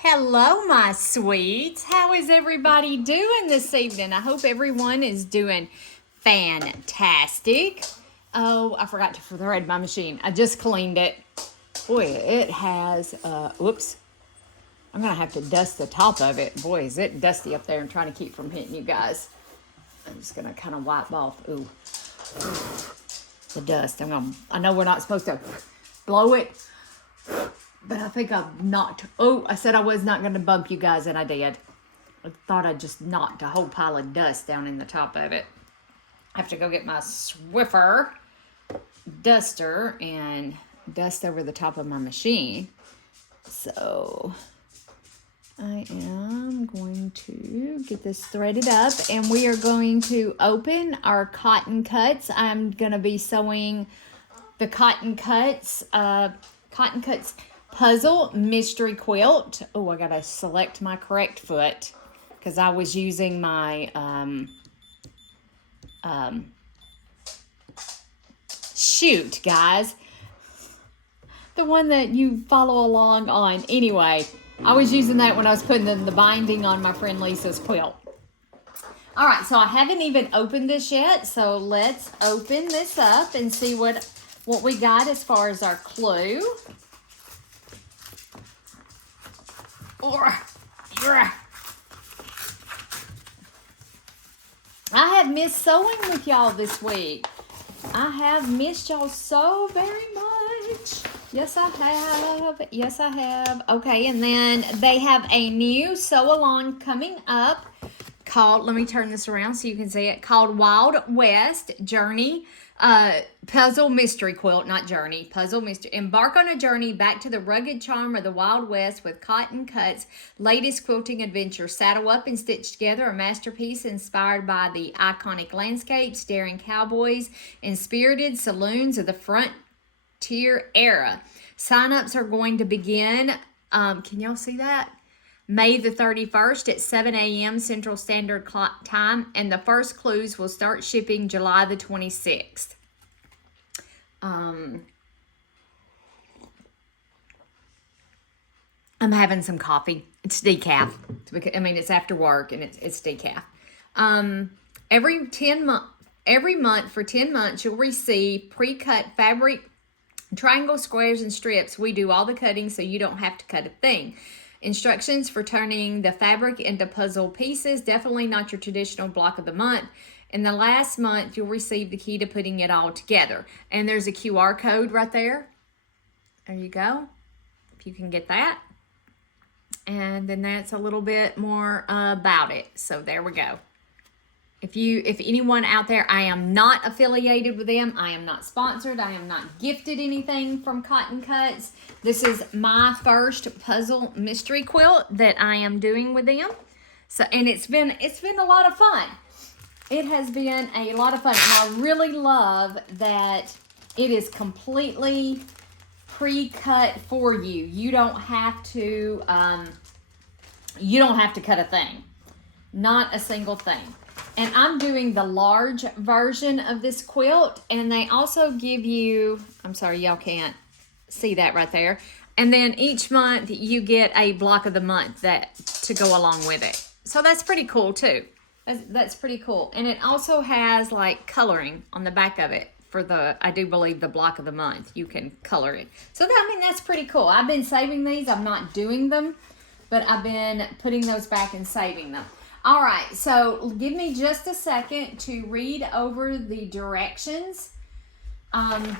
Hello, my sweets. How is everybody doing this evening? I hope everyone is doing fantastic. Oh, I forgot to thread my machine. I just cleaned it. Boy, it has, whoops. I'm going to have to dust the top of it. Boy, is it dusty up there. I'm trying to keep from hitting you guys. I'm just going to kind of wipe off, the dust. I know we're not supposed to blow it, but I think I've knocked. Oh, I said I was not going to bump you guys, and I did. I thought I just knocked a whole pile of dust down in the top of it. I have to go get my Swiffer duster and dust over the top of my machine. So I am going to get this threaded up, and we are going to open our cotton cuts. I'm going to be sewing the Cotton Cuts Puzzle Mystery Quilt. Oh, I got to select my correct foot because I was using my shoot, guys. The one that you follow along on. Anyway, I was using that when I was putting the binding on my friend Lisa's quilt. All right, so I haven't even opened this yet, so let's open this up and see what we got as far as our clue. I have missed sewing with y'all this week. I have missed y'all so very much. Yes, I have. Yes, I have. Okay, and then they have a new sew-along coming up called, let me turn this around so you can see it, called Wild West Journey Puzzle Mystery Quilt, not Journey, Puzzle Mystery. Embark on a journey back to the rugged charm of the Wild West with Cotton Cuts' latest quilting adventure. Saddle up and stitch together a masterpiece inspired by the iconic landscapes, daring cowboys, and spirited saloons of the frontier era. Sign-ups are going to begin, can y'all see that? May the 31st at 7 a.m. Central Standard Time, and the first clues will start shipping July the 26th. I'm having some coffee. It's decaf. It's after work, and it's decaf. Every month for 10 months, you'll receive pre-cut fabric, triangle, squares, and strips. We do all the cutting, so you don't have to cut a thing. Instructions for turning the fabric into puzzle pieces. Definitely not your traditional block of the month. In the last month, you'll receive the key to putting it all together. And there's a QR code right there. There you go. If you can get that. And then that's a little bit more about it. So there we go. If anyone out there, I am not affiliated with them. I am not sponsored. I am not gifted anything from Cotton Cuts. This is my first puzzle mystery quilt that I am doing with them. So, and it's been a lot of fun. It has been a lot of fun, and I really love that it is completely pre-cut for you. You don't have to cut a thing. Not a single thing. And I'm doing the large version of this quilt, and they also give you, I'm sorry, y'all can't see that right there. And then each month you get a block of the month to go along with it. So that's pretty cool too. That's pretty cool. And it also has like coloring on the back of it for I do believe the block of the month. You can color it. So that's pretty cool. I've been saving these. I'm not doing them, but I've been putting those back and saving them. All right, so give me just a second to read over the directions. And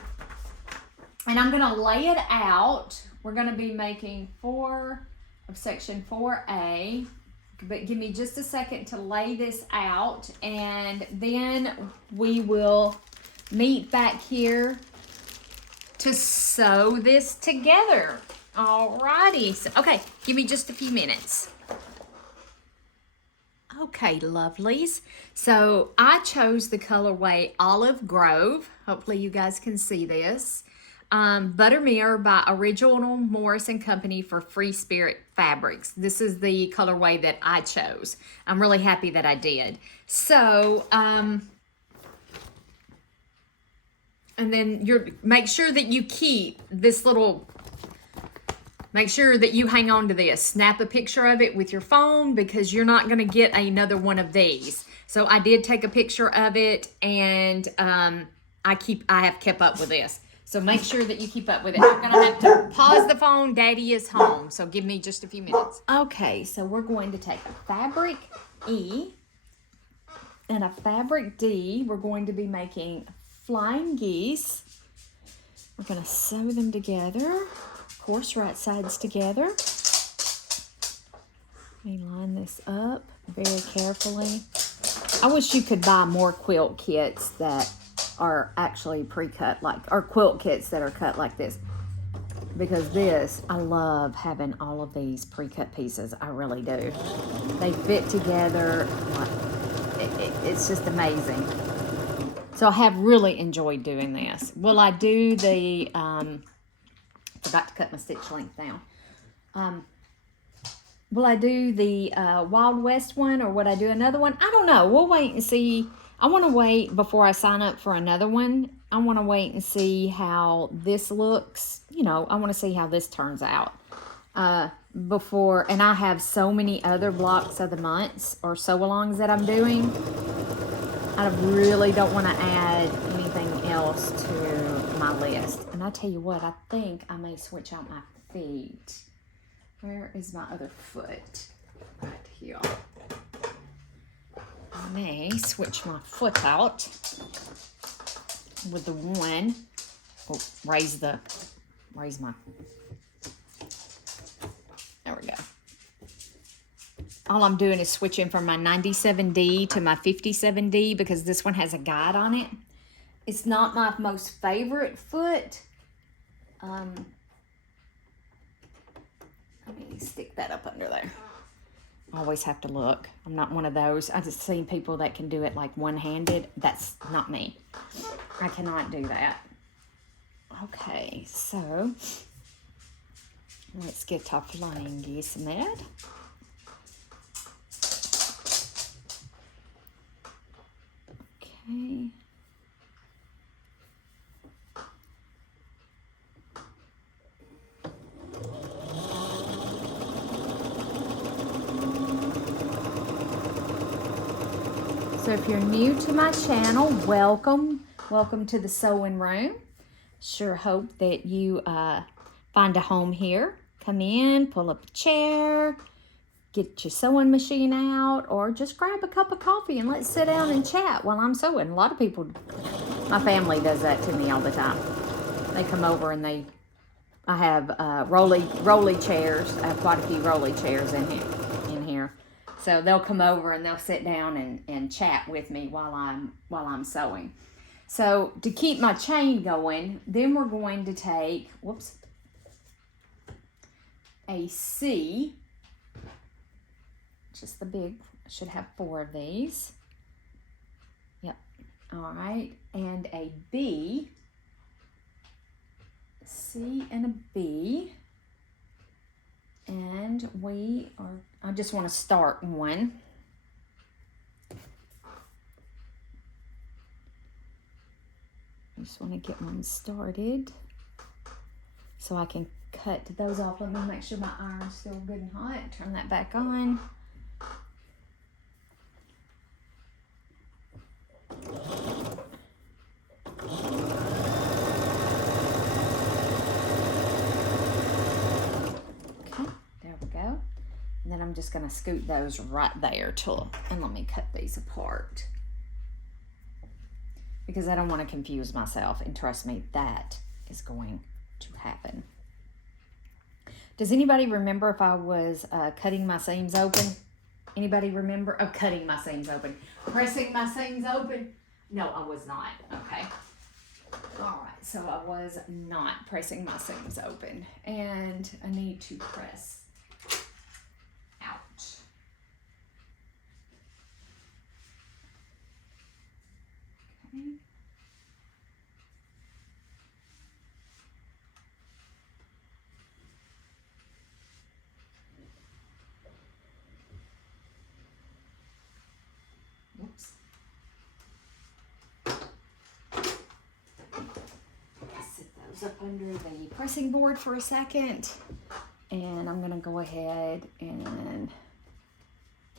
I'm going to lay it out. We're going to be making 4 of section 4A. But give me just a second to lay this out. And then we will meet back here to sew this together. All righty. So, okay, give me just a few minutes. Okay, lovelies. So I chose the colorway Olive Grove. Hopefully you guys can see this. Buttermere by Original Morris and Company for Free Spirit Fabrics. This is the colorway that I chose. I'm really happy that I did. So, and then make sure that you keep this little Make sure that you hang on to this. Snap a picture of it with your phone because you're not going to get another one of these. So I did take a picture of it, and I have kept up with this. So make sure that you keep up with it. I'm going to have to pause the phone. Daddy is home. So give me just a few minutes. Okay, so we're going to take a fabric E and a fabric D. We're going to be making flying geese. We're going to sew them together. Of course, right sides together. Let me line this up very carefully. I wish you could buy more quilt kits that are actually pre-cut, or quilt kits that are cut like this, because I love having all of these pre-cut pieces. I really do. They fit together. It's just amazing. So I have really enjoyed doing this. Will I do the forgot to cut my stitch length down. Will I do the Wild West one, or would I do another one? I don't know. We'll wait and see. I want to wait before I sign up for another one. I want to wait and see how this looks. I want to see how this turns out and I have so many other blocks of the months or sew-alongs that I'm doing. I really don't want to add anything else to my list. And I tell you what, I think I may switch out my feet. Where is my other foot? Right here. I may switch my foot out with the one. Oh, raise my. There we go. All I'm doing is switching from my 97D to my 57D because this one has a guide on it. It's not my most favorite foot. Let me stick that up under there. I always have to look. I'm not one of those. I just seen people that can do it like one-handed. That's not me. I cannot do that. Okay, so let's get our flying geese made. Okay. So if you're new to my channel, welcome. Welcome to the sewing room. Sure hope that you find a home here. Come in, pull up a chair, get your sewing machine out, or just grab a cup of coffee and let's sit down and chat while I'm sewing. A lot of people, my family does that to me all the time. They come over and I have rolly chairs. I have quite a few rolly chairs in here. So they'll come over and they'll sit down and chat with me while I'm sewing. So to keep my chain going, then we're going to take, a C, just the big, I should have 4 of these. Yep, all right, and a B, C and a B, and I just want to start one. I just want to get one started so I can cut those off. Let me make sure my iron's still good and hot. Turn that back on. Okay, there we go. And then I'm just going to scoot those right there and let me cut these apart, because I don't want to confuse myself, and trust me, that is going to happen. Does anybody remember if I was cutting my seams open? Anybody remember? Oh, cutting my seams open. Pressing my seams open? No, I was not. Okay. All right, so I was not pressing my seams open, and I need to press out. Okay. Oops. Set those up under the pressing board for a second. And I'm gonna go ahead and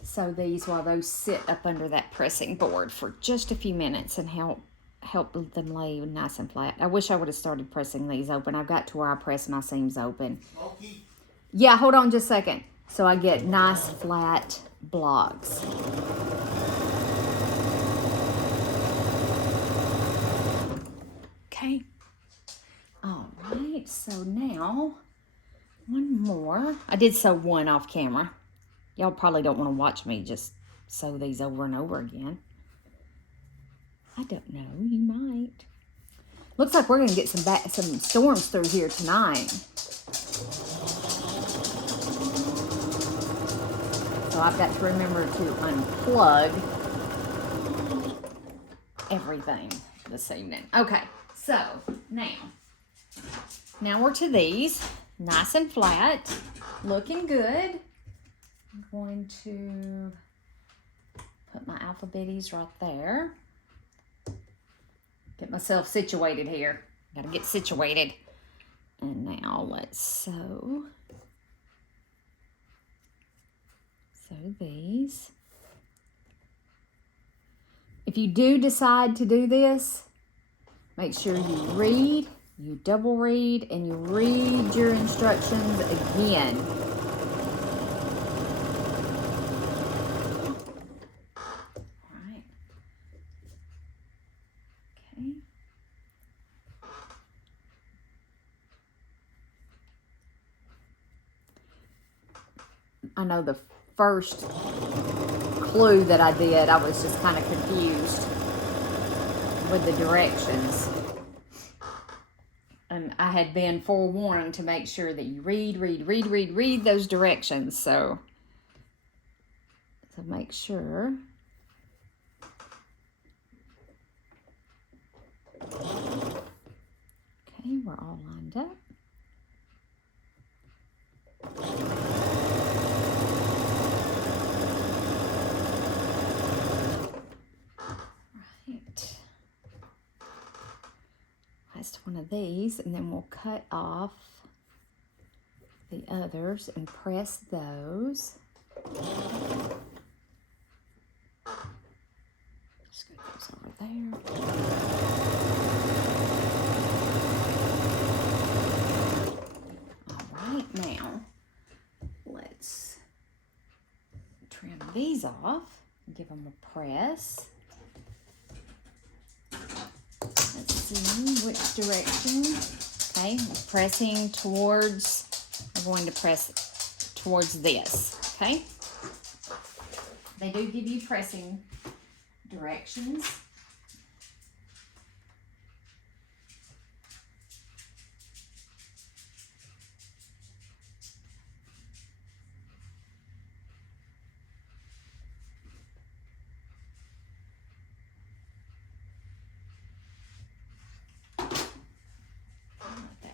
sew these while those sit up under that pressing board for just a few minutes and help them lay nice and flat. I wish I would have started pressing these open. I've got to where I press my seams open. Smokey? Yeah, hold on just a second. So I get nice flat blocks. Okay. All right, so now one more. I did sew one off camera. Y'all probably don't want to watch me just sew these over and over again. I don't know, you might. Looks like we're gonna get some storms through here tonight. So I've got to remember to unplug everything this evening. Okay, so now we're to these, nice and flat, looking good. I'm going to put my alphabetties right there. Get myself situated here. Gotta get situated. And now let's sew these. If you do decide to do this, make sure you read, you double read, and you read your instructions again. All right. Okay. I know the first clue that I did, I was just kind of confused with the directions. And I had been forewarned to make sure that you read those directions. So make sure. Okay, we're all lined up. Last one of these, and then we'll cut off the others and press those. Just get those over there. All right, now let's trim these off and give them a press. Let's see which direction. Okay, pressing towards, I'm going to press towards this, okay? They do give you pressing directions.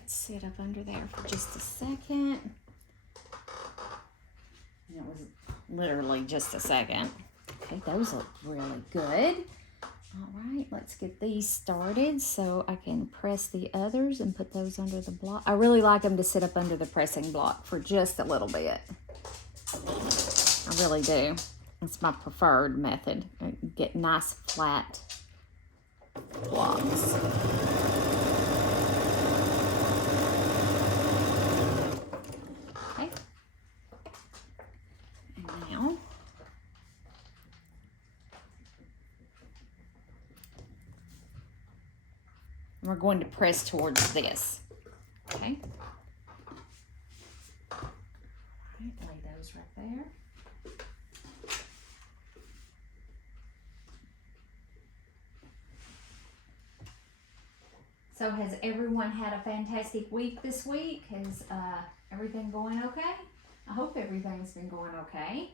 Sit up under there for just a second. It was literally just a second. Okay, those look really good. All right, let's get these started so I can press the others and put those under the block. I really like them to sit up under the pressing block for just a little bit. I really do. It's my preferred method. Get nice flat blocks. We're going to press towards this, okay? All right, lay those right there. So has everyone had a fantastic week this week? Has everything going okay? I hope everything's been going okay.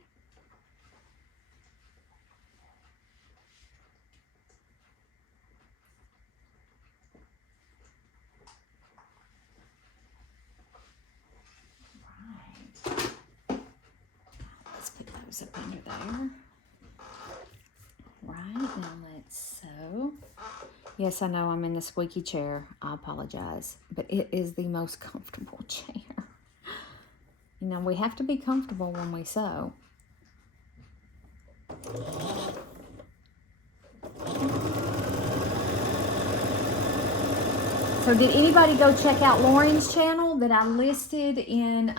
Up under there. Right, now let's sew. Yes, I know I'm in the squeaky chair. I apologize, but it is the most comfortable chair. You know, we have to be comfortable when we sew. So did anybody go check out Lauren's channel that I listed in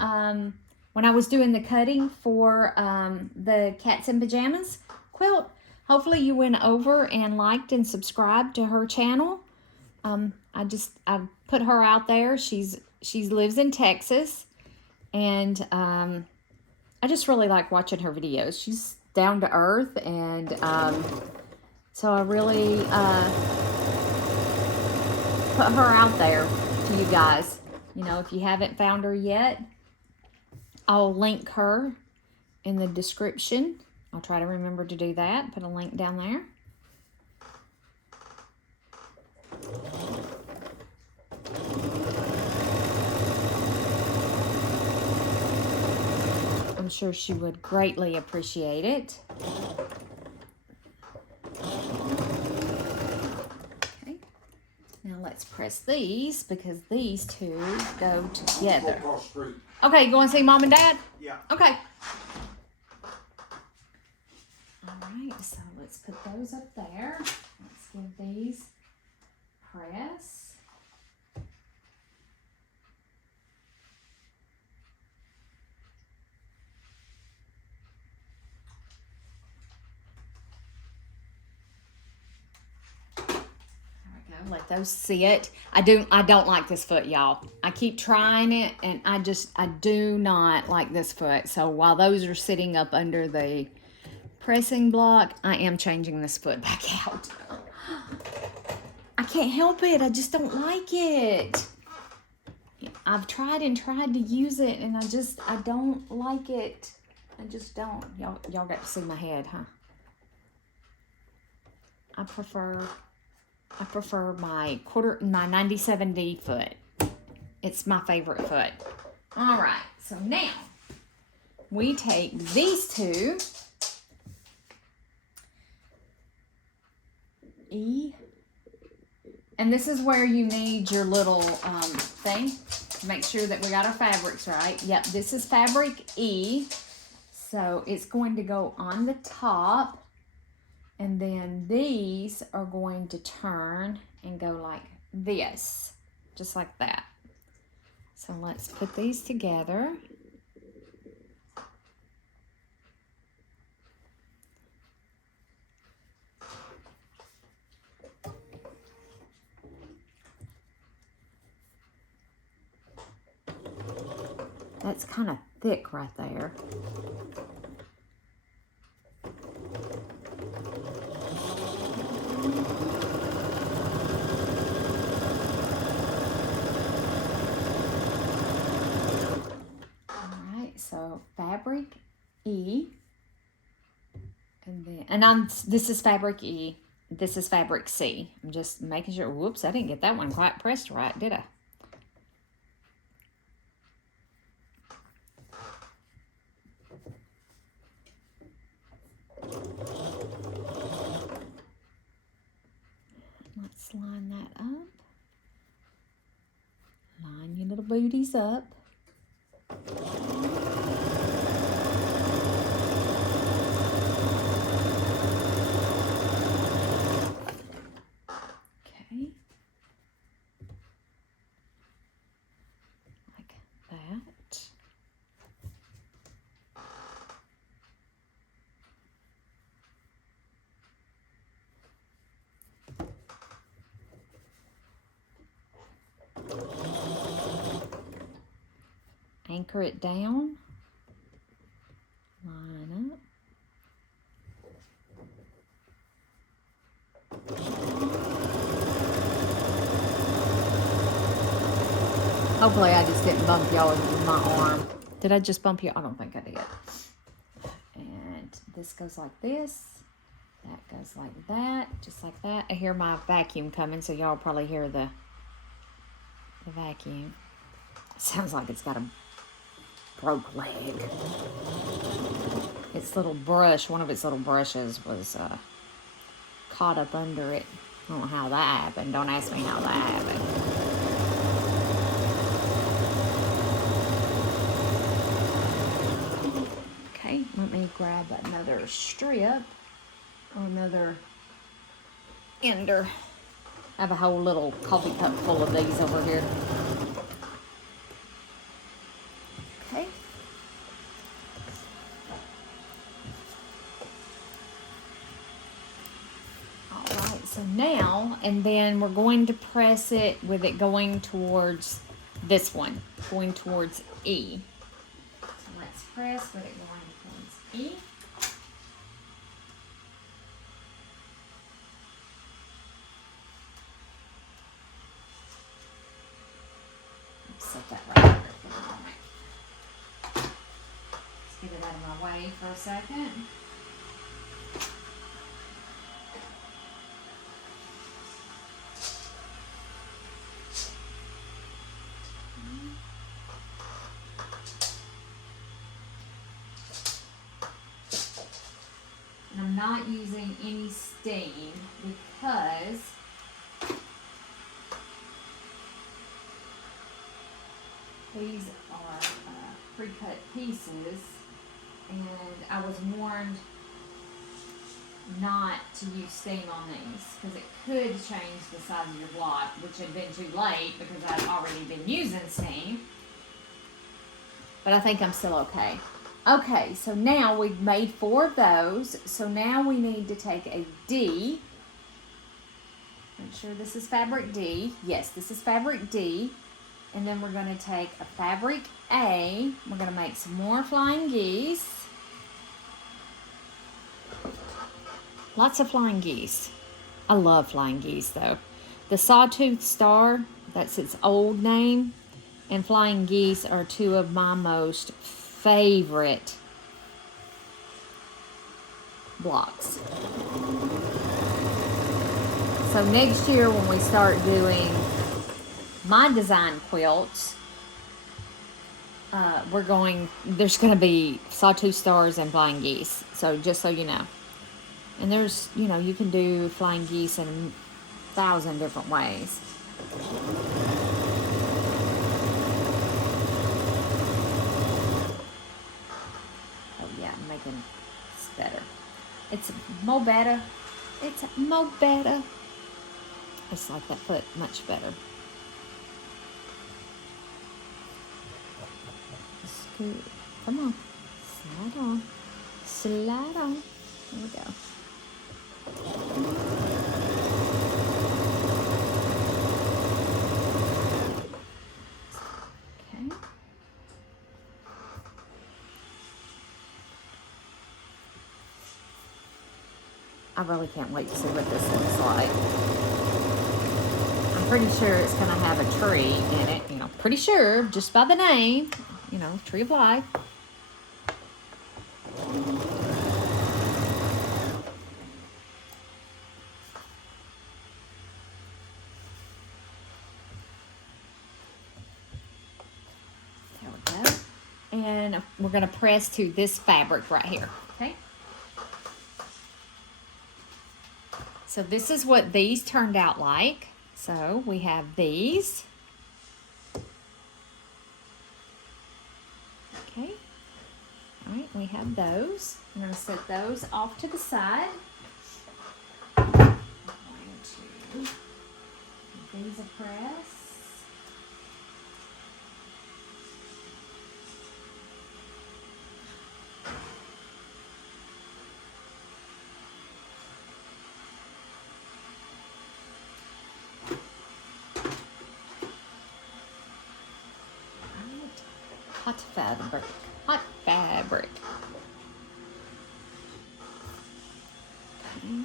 when I was doing the cutting for the Cats in Pajamas quilt? Hopefully you went over and liked and subscribed to her channel. I put her out there. She lives in Texas, and I just really like watching her videos. She's down to earth, and so I really put her out there to you guys. You know, if you haven't found her yet, I'll link her in the description. I'll try to remember to do that. Put a link down there. I'm sure she would greatly appreciate it. Okay. Now let's press these because these two go together. Okay, you going to see Mom and Dad? Yeah. Okay. All right, so let's put those up there. Let's give these press. Let those sit. I don't like this foot, y'all. I keep trying it, and I do not like this foot. So while those are sitting up under the pressing block, I am changing this foot back out. I can't help it. I just don't like it. I've tried and tried to use it, and I don't like it. I just don't. Y'all got to see my head, huh? I prefer my 97D foot. It's my favorite foot. All right, so now we take these two, E, and this is where you need your little thing to make sure that we got our fabrics right. Yep, this is fabric E, so it's going to go on the top. And then these are going to turn and go like this, just like that. So let's put these together. That's kind of thick right there. So fabric E, and this is fabric E, this is fabric C. I'm just making sure. Whoops, I didn't get that one quite pressed right, did I? Let's line that up. Line your little booties up. Okay. Like that. Anchor it down, line up. Hopefully I just didn't bump y'all with my arm. Did I just bump you? I don't think I did. And this goes like this. That goes like that, just like that. I hear my vacuum coming, so y'all probably hear the vacuum. It sounds like it's got a broke leg. Its little brush, one of its little brushes was caught up under it. I don't know how that happened. Don't ask me how that happened. me grab another strip or another ender. I have a whole little coffee cup full of these over here. Okay. All right, so now, and then we're going to press it with it going towards this one, going towards E. So let's press with it going towards E. Set that right there for a moment. Let's get it out of my way for a second. And I'm not using any steam because these are pre-cut pieces, and I was warned not to use steam on these because it could change the size of your block, which had been too late because I'd already been using steam. But I think I'm still okay. Okay, so now we've made 4 of those. So now we need to take a D. Make sure this is fabric D. Yes, this is fabric D. And then we're going to take a fabric A. We're going to make some more flying geese. Lots of flying geese. I love flying geese though. The sawtooth star, that's its old name, and flying geese are 2 of my most favorite blocks. So next year when we start doing my design quilts, there's going to be sawtooth stars and flying geese. So just so you know. And there's, you can do flying geese in 1,000 different ways. Oh yeah, I'm making this better. It's more better. It's more better. I just like that foot much better. Scoot. Come on. Slide on. Slide on. Here we go. Okay. I really can't wait to see what this looks like. I'm pretty sure it's going to have a tree in it, pretty sure, just by the name, Tree of Life. There we go. And we're going to press to this fabric right here, okay? So this is what these turned out like. So we have these. Okay. All right, we have those. I'm going to set those off to the side. I'm going to give these a press. Hot fabric. Hot fabric. Okay.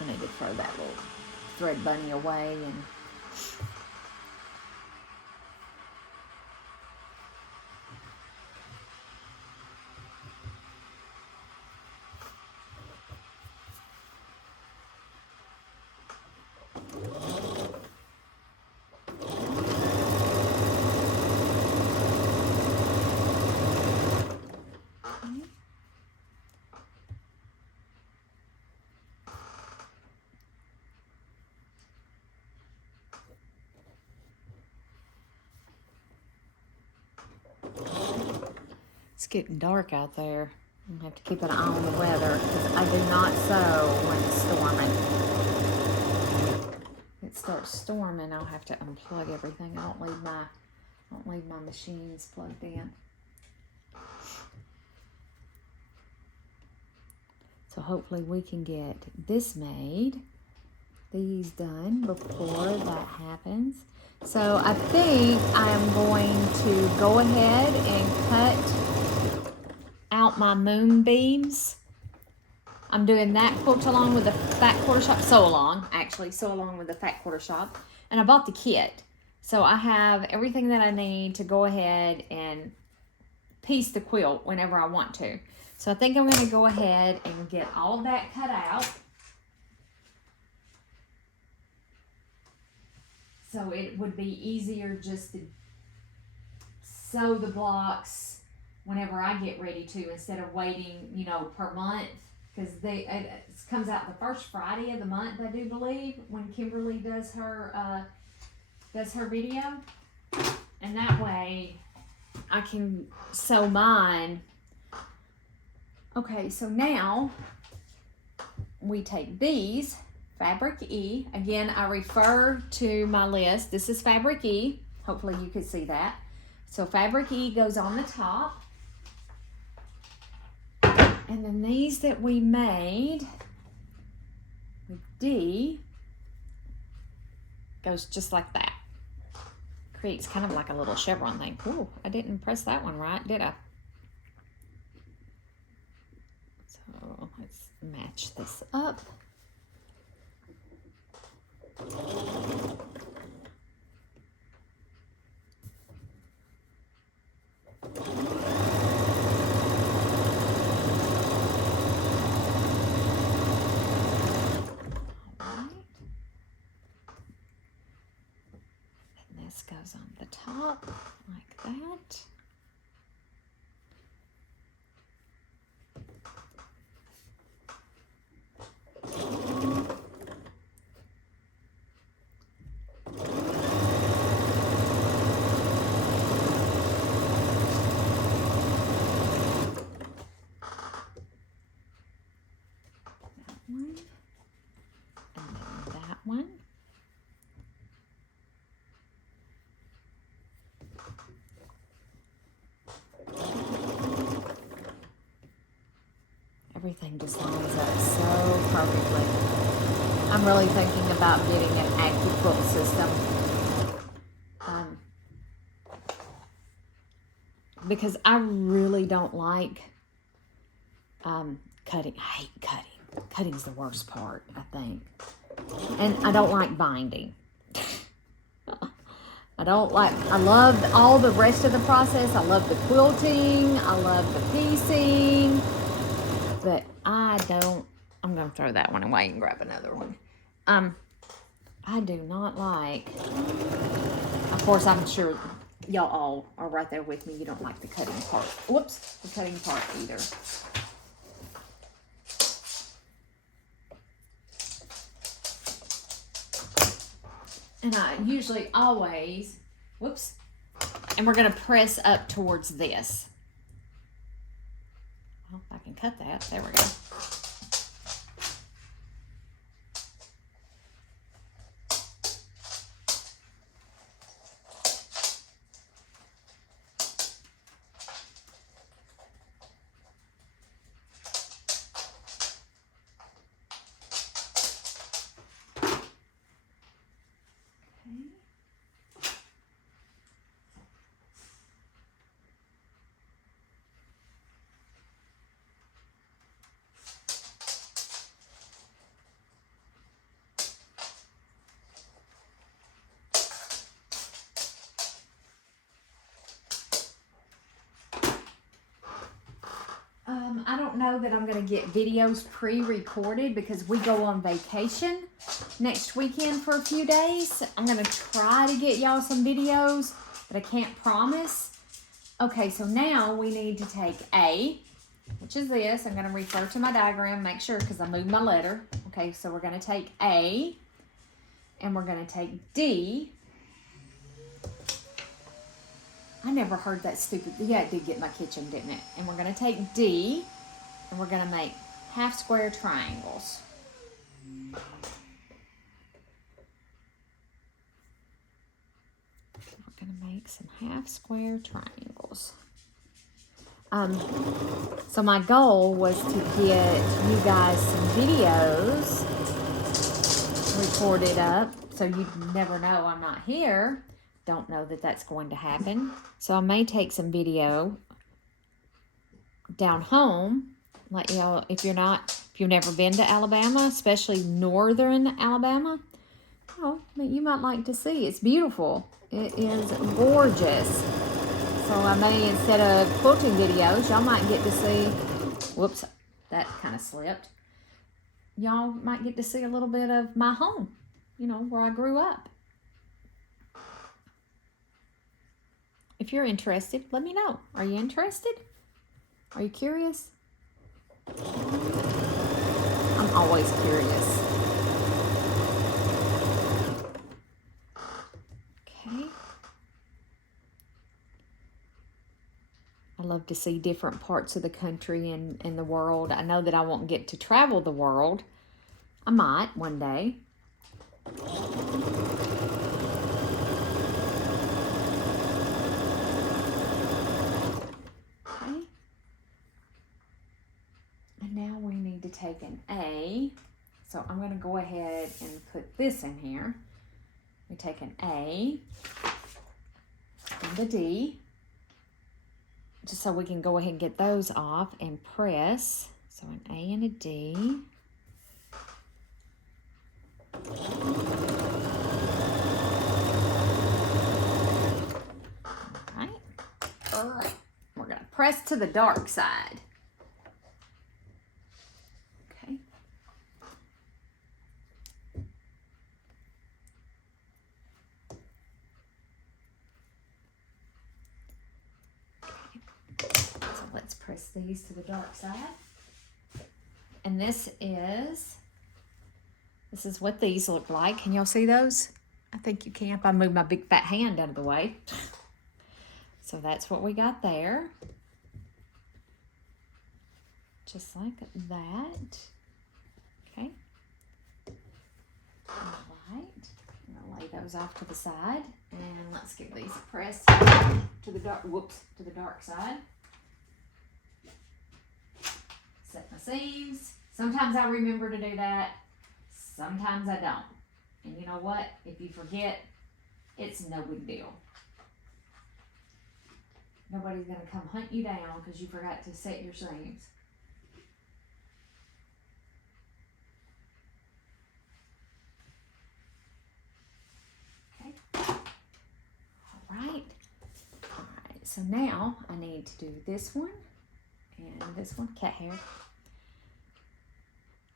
I need to throw that little thread bunny away and It's getting dark out there. I'm gonna have to keep an eye on the weather because I do not sew when it's storming. If it starts storming, I'll have to unplug everything. I don't leave my machines plugged in. So hopefully we can get this made, these done before that happens. So I think I am going to go ahead and cut out my moonbeams. I'm doing that quilt along with the fat quarter shop, sew along with the fat quarter shop. And I bought the kit. So I have everything that I need to go ahead and piece the quilt whenever I want to. So I think I'm going to go ahead and get all of that cut out. So it would be easier just to sew the blocks whenever I get ready to, instead of waiting, you know, per month. Because it comes out the first Friday of the month, I do believe, when Kimberly does her video. And that way I can sew mine. Okay, so now we take these, Fabric E. Again, I refer to my list. This is Fabric E. Hopefully you can see that. So Fabric E goes on the top. And then these that we made with D goes just like that. Creates kind of like a little chevron thing. Ooh, I didn't press that one right, did I? So let's match this up. This goes on the top like that. That one. Everything just lines up so perfectly. I'm really thinking about getting an active quilt system. Because I really don't like cutting. I hate cutting. Cutting's the worst part, I think. And I don't like binding. I love all the rest of the process. I love the quilting. I love the piecing. But I'm going to throw that one away and grab another one. I do not like, of course, I'm sure y'all all are right there with me. You don't like the cutting part. Whoops, the cutting part either. And I usually always, whoops, and we're going to press up towards this. Well, I can cut that. There we go. I don't know that I'm going to get videos pre-recorded because we go on vacation next weekend for a few days. I'm going to try to get y'all some videos, but I can't promise. Okay, so now we need to take A, which is this. I'm going to refer to my diagram, make sure, because I moved my letter. Okay, so we're going to take A, and we're going to take D. I never heard that stupid. Yeah, it did get in my kitchen, didn't it? And we're going to take D, and we're going to make half square triangles. We're going to make some half square triangles. So my goal was to get you guys some videos recorded up, so you never know I'm not here. Don't know that that's going to happen. So I may take some video down home, like, you know, if you've never been to Alabama, especially northern Alabama, oh, you might like to see. It's beautiful. It is gorgeous. So I may, instead of quilting videos, y'all might get to see, whoops, that kind of slipped. Y'all might get to see a little bit of my home, you know, where I grew up. If you're interested, let me know. Are you interested? Are you curious? I'm always curious. Okay. I love to see different parts of the country and the world. I know that I won't get to travel the world. I might one day. Okay. And now we need to take an A. So I'm going to go ahead and put this in here. We take an A and a D, just so we can go ahead and get those off and press. So an A and a D. All right. We're going to press to the dark side. Okay. So let's press these to the dark side. And this is what these look like. Can y'all see those? I think you can if I move my big fat hand out of the way. So that's what we got there. Just like that. Okay. All right. I'm gonna lay those off to the side, and let's give these a press to the dark. Whoops, to the dark side. Set my seams. Sometimes I remember to do that. Sometimes I don't. And you know what? If you forget, it's no big deal. Nobody's going to come hunt you down because you forgot to set your seams. Okay. All right. So now I need to do this one and this one, cat hair.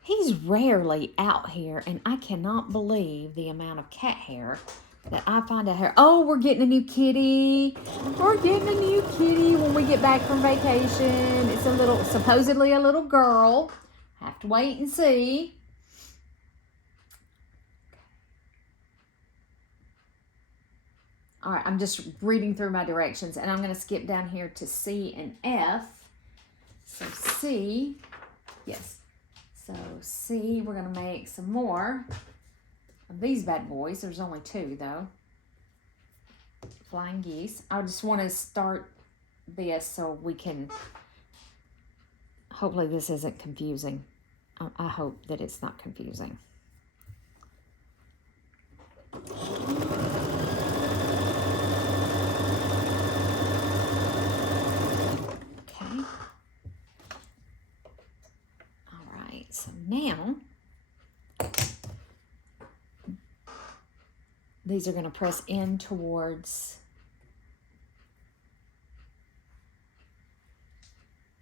He's rarely out here, and I cannot believe the amount of cat hair that I find out here. Oh, we're getting a new kitty. We're getting a new kitty when we get back from vacation. It's supposedly a little girl. Have to wait and see. All right, I'm just reading through my directions, and I'm going to skip down here to C and F. So C, yes. So C, we're going to make some more of these bad boys. There's only two, though. Flying geese. I just want to start this so we can, hopefully this isn't confusing. I hope that it's not confusing. Okay. All right, so now these are going to press in towards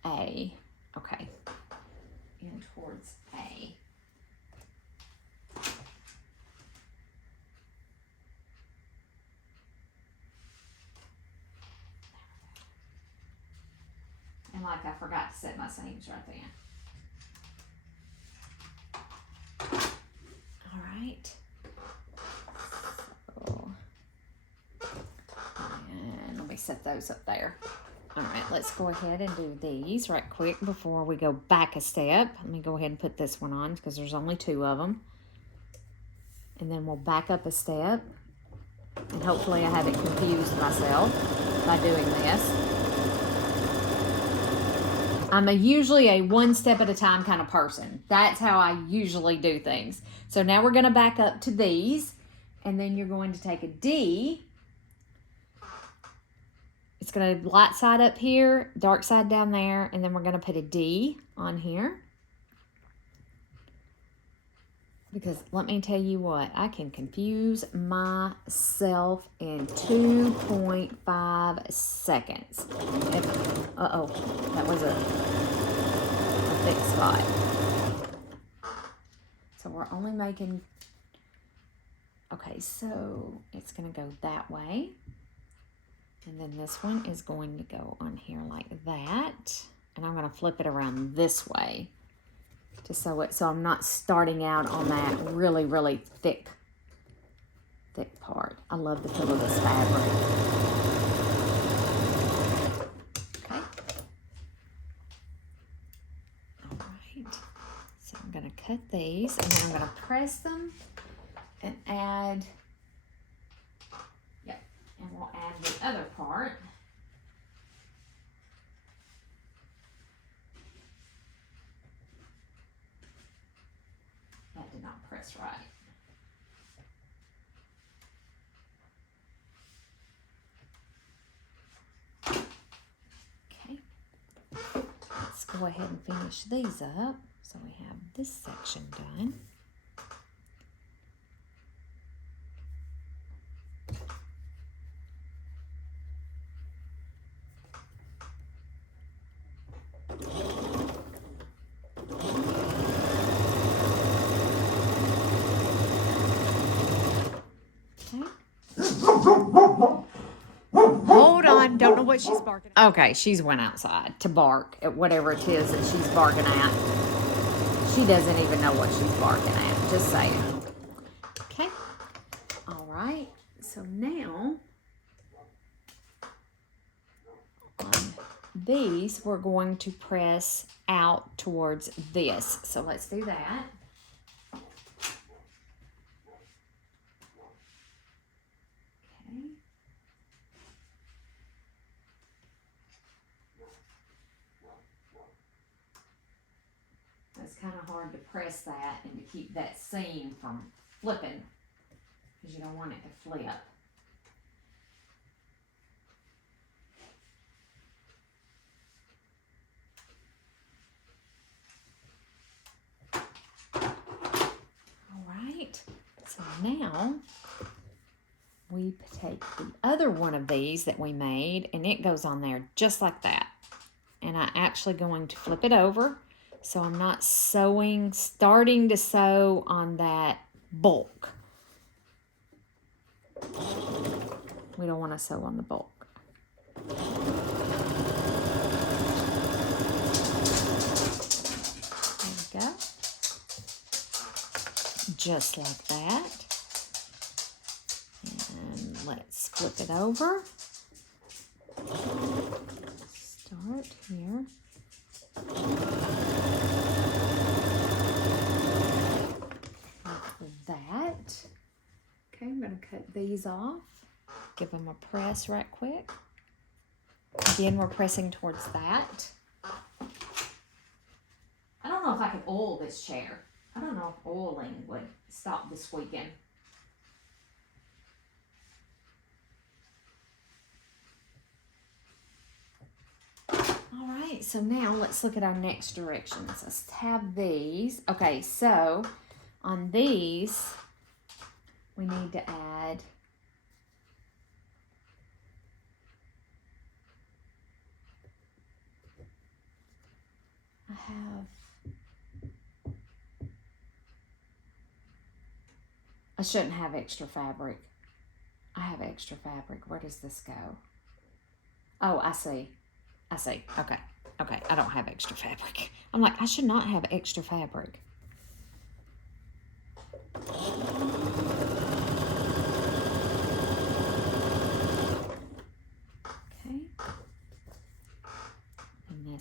A. Okay. In towards A. And like I forgot to set my seams right there. All right. set those up there. All right, let's go ahead and do these right quick before we go back a step. Let me go ahead and put this one on because there's only 2 of them. And then we'll back up a step. And hopefully I haven't confused myself by doing this. I'm usually a 1 step at a time kind of person. That's how I usually do things. So now we're going to back up to these. And then you're going to take a D. It's going to light side up here, dark side down there, and then we're going to put a D on here. Because let me tell you what, I can confuse myself in 2.5 seconds. Uh-oh, that was a thick spot. So we're only making, okay, so it's going to go that way. And then this one is going to go on here like that. And I'm going to flip it around this way to sew it so I'm not starting out on that really, really thick part. I love the feel of this fabric. Okay. All right. So I'm going to cut these and then I'm going to press them and add. And we'll add the other part. That did not press right. Okay. Let's go ahead and finish these up. So we have this section done. Hold on, don't know what she's barking at. Okay, she's went outside to bark at whatever it is that she's barking at. She doesn't even know what she's barking at, just saying. Okay, all right, so now on these, we're going to press out towards this. So let's do that. It's kind of hard to press that and to keep that seam from flipping because you don't want it to flip. All right, so now we take the other one of these that we made and it goes on there just like that. And I'm actually going to flip it over. So I'm not starting to sew on that bulk. We don't want to sew on the bulk. There we go. Just like that. And let's flip it over. Start here. That. Okay, I'm going to cut these off. Give them a press right quick. Again, we're pressing towards that. I don't know if I could oil this chair. I don't know if oiling would stop the squeaking. All right, so now let's look at our next directions. Let's have these. Okay, so on these, we need to add I shouldn't have extra fabric. I have extra fabric. Where does this go? Oh, I see. Okay. I don't have extra fabric. I'm like, I should not have extra fabric.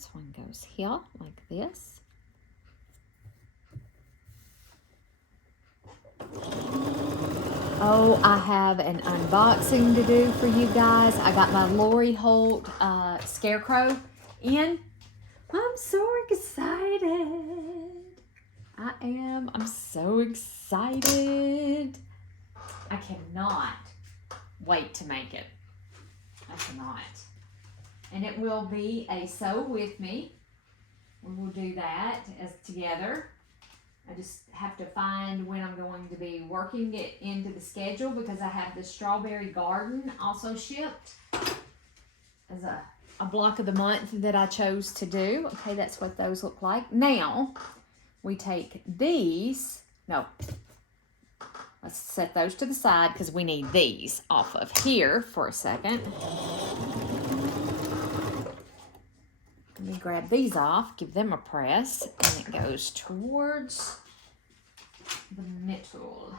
This one goes here like this. Oh, I have an unboxing to do for you guys. I got my Lori Holt Scarecrow in. I'm so excited. I am. I'm so excited. I cannot wait to make it. I cannot. And it will be a sew with me. We will do that as together. I just have to find when I'm going to be working it into the schedule because I have the strawberry garden also shipped as a block of the month that I chose to do. Okay, that's what those look like. Now, we take these. No. Let's set those to the side because we need these off of here for a second. Let me grab these off, give them a press, and it goes towards the middle.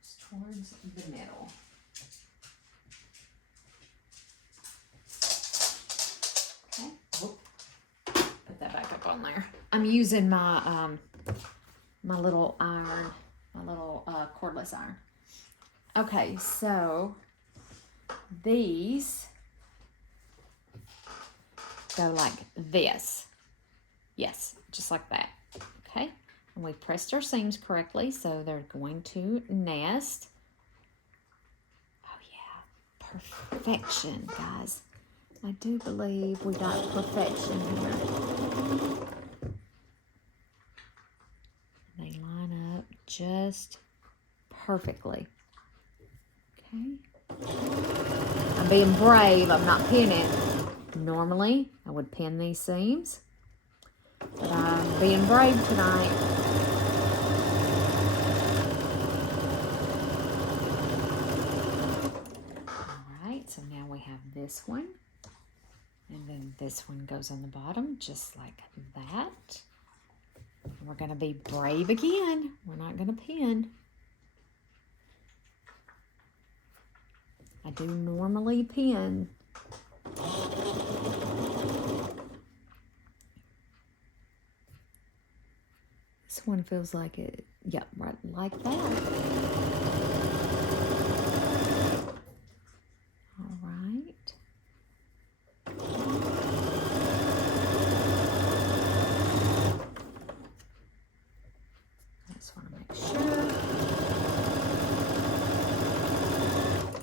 It's towards the middle. Okay. Whoop. Put that back up on there. I'm using my my little iron, my little cordless iron. Okay, so these go like this. Yes, just like that. Okay, and we pressed our seams correctly, so they're going to nest. Oh yeah, perfection, guys. I do believe we got perfection here. They line up just perfectly. Okay. I'm being brave. I'm not pinning. Normally, I would pin these seams, but I'm being brave tonight. All right, so now we have this one, and then this one goes on the bottom, just like that. And we're going to be brave again. We're not going to pin. I do normally pin. This one feels like it, yep, right like that. All right. I just want to make sure.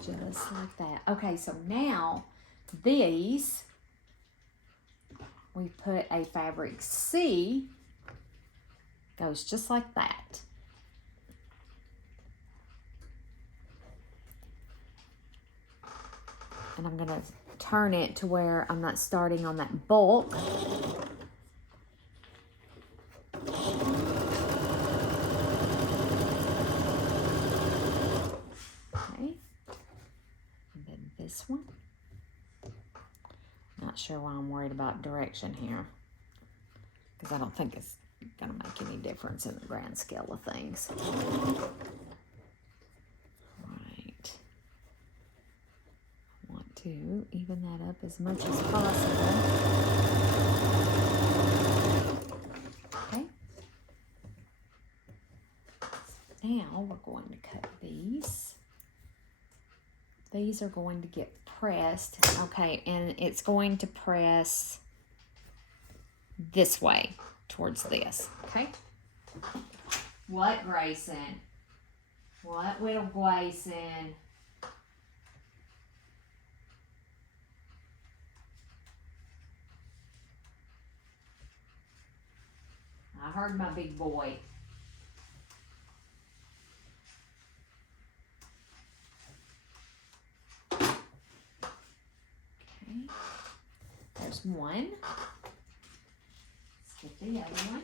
Just like that. Okay, so now these, we put a fabric C, goes just like that. And I'm going to turn it to where I'm not starting on that bulk. Okay. And then this one. Not sure why I'm worried about direction here, because I don't think it's going to make any difference in the grand scale of things. Right. I want to even that up as much as possible. Okay. Now we're going to cut these. These are going to get pressed. Okay, and it's going to press this way towards this. Okay. What, Grayson? What, little Grayson? I heard my big boy. Okay. There's one. Let's get the other one.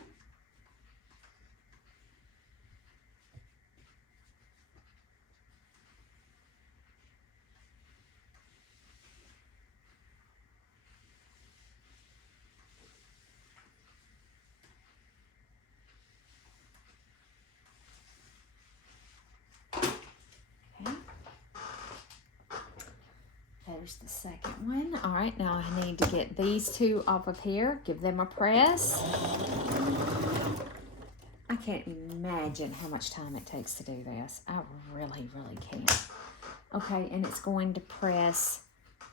There's the second one. All right, now I need to get these two off of here. Give them a press. I can't imagine how much time it takes to do this. I really, really can't. Okay, and it's going to press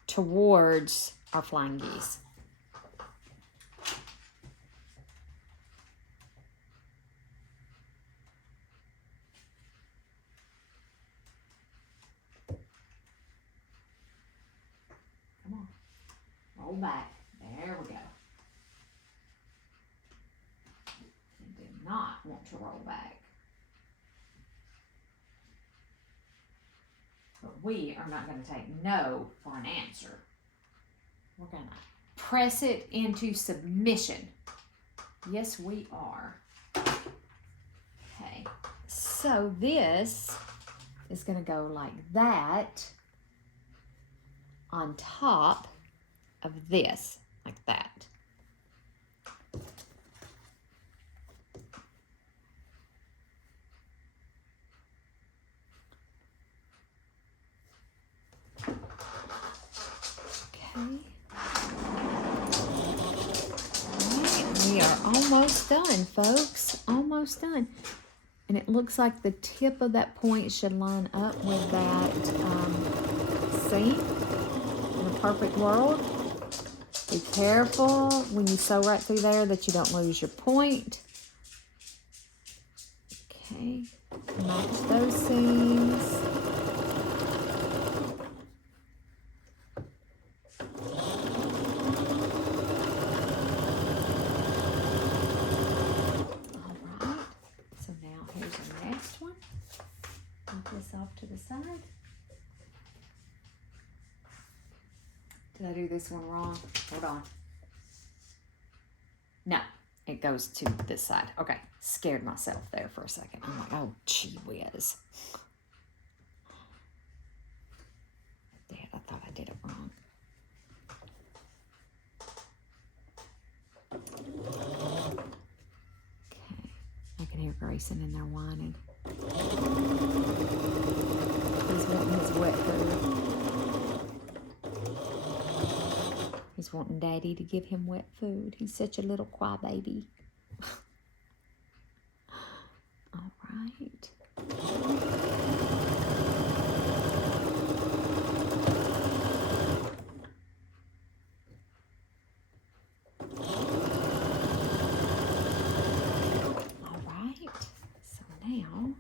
towards our flying geese. Come on, roll back. There we go. You do not want to roll back. But we are not going to take no for an answer. We're going to press it into submission. Yes, we are. Okay, so this is going to go like that on top of this, like that. Okay. Right, we are almost done, folks. Almost done. And it looks like the tip of that point should line up with that seam in a perfect world. Be careful when you sew right through there that you don't lose your point. Okay, match those seams. Off to the side. Did I do this one wrong? Hold on. No, it goes to this side. Okay, scared myself there for a second. I'm like, oh, gee whiz. I thought I did it wrong. Okay, I can hear Grayson in there whining. He's wanting his wet food. He's wanting Daddy to give him wet food. He's such a little crybaby. All right. All right. So now,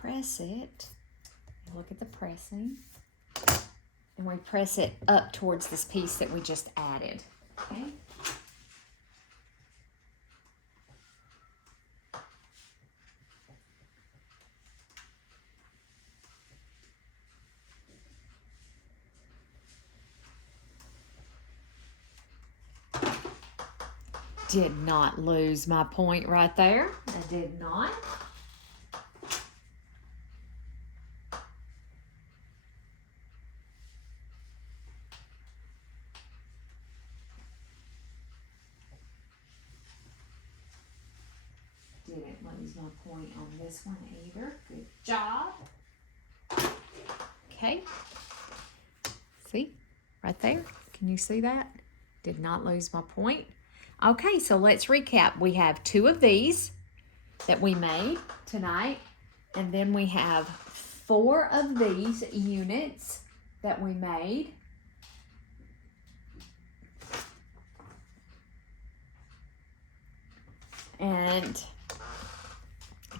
press it. Look at the pressing. And we press it up towards this piece that we just added. Okay? Did not lose my point right there. I did not. Didn't lose my point on this one either. Good job. Okay. See? Right there. Can you see that? Did not lose my point. Okay, so let's recap. We have 2 of these that we made tonight. And then we have 4 of these units that we made. And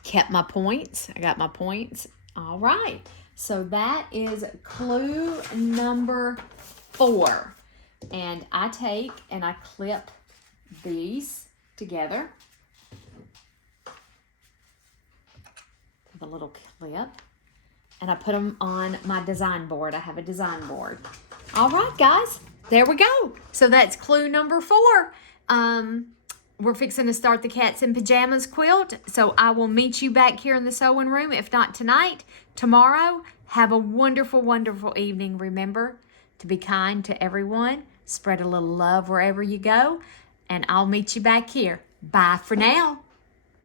kept my points. I got my points. All right. So that is clue number 4. And I take and I clip these together with a little clip. And I put them on my design board. I have a design board. All right, guys. There we go. So that's clue number 4. We're fixing to start the Cats in Pajamas quilt. So I will meet you back here in the sewing room. If not tonight, tomorrow. Have a wonderful, wonderful evening. Remember to be kind to everyone. Spread a little love wherever you go. And I'll meet you back here. Bye for now.